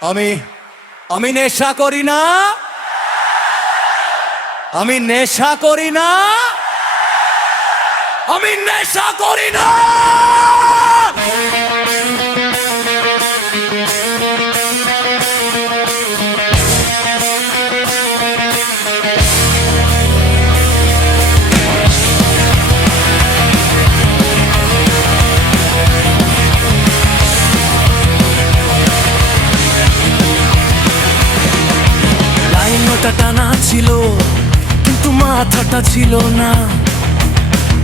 আমি আমি নেশা করি না। আমি নেশা করি না। আমি নেশা করি না। লাইনটা টানা ছিল, কিন্তু মাথাটা ছিল না।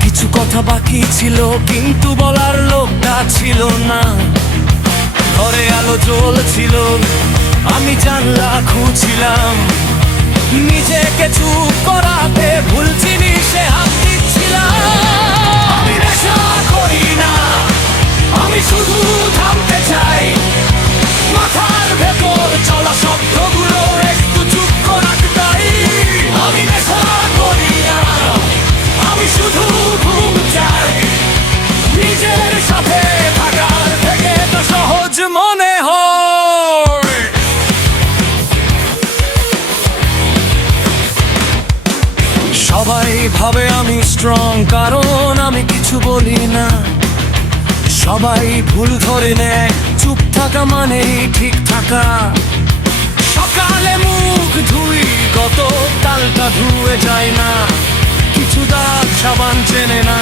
কিছু কথা বাকি ছিল, কিন্তু বলার লোকটা ছিল না। ঘরে আলো জ্বলছিল, আমি জানলা খুঁজছিলাম। নিজেকে চুপ করাতে সবাই ভাবে আমি স্ট্রং কারণ আমি কিছু বলি না। সবাই ভুল ধরে নেয়, চুপ থাকা মানেই ঠিক থাকা। সকালে মুখ ধুই কত তালটা ধুয়ে যায় না। কিছু দাগ সাবান চেনে না।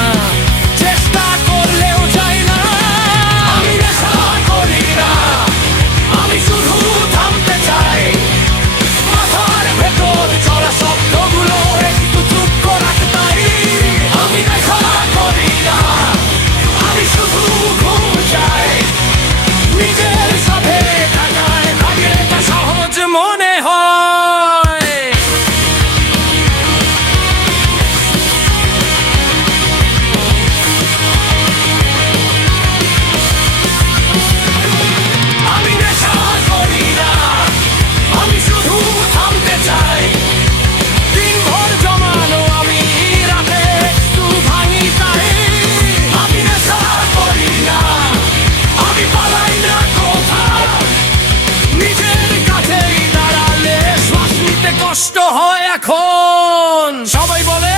নষ্ট হয় এখন। সবাই বলে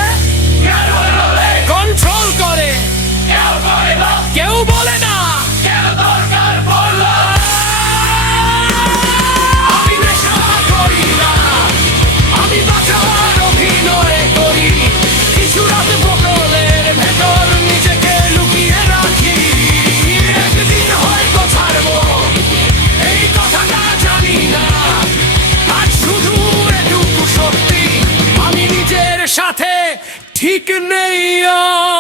কন্ট্রোল করে। কেউ বলে না। Neya.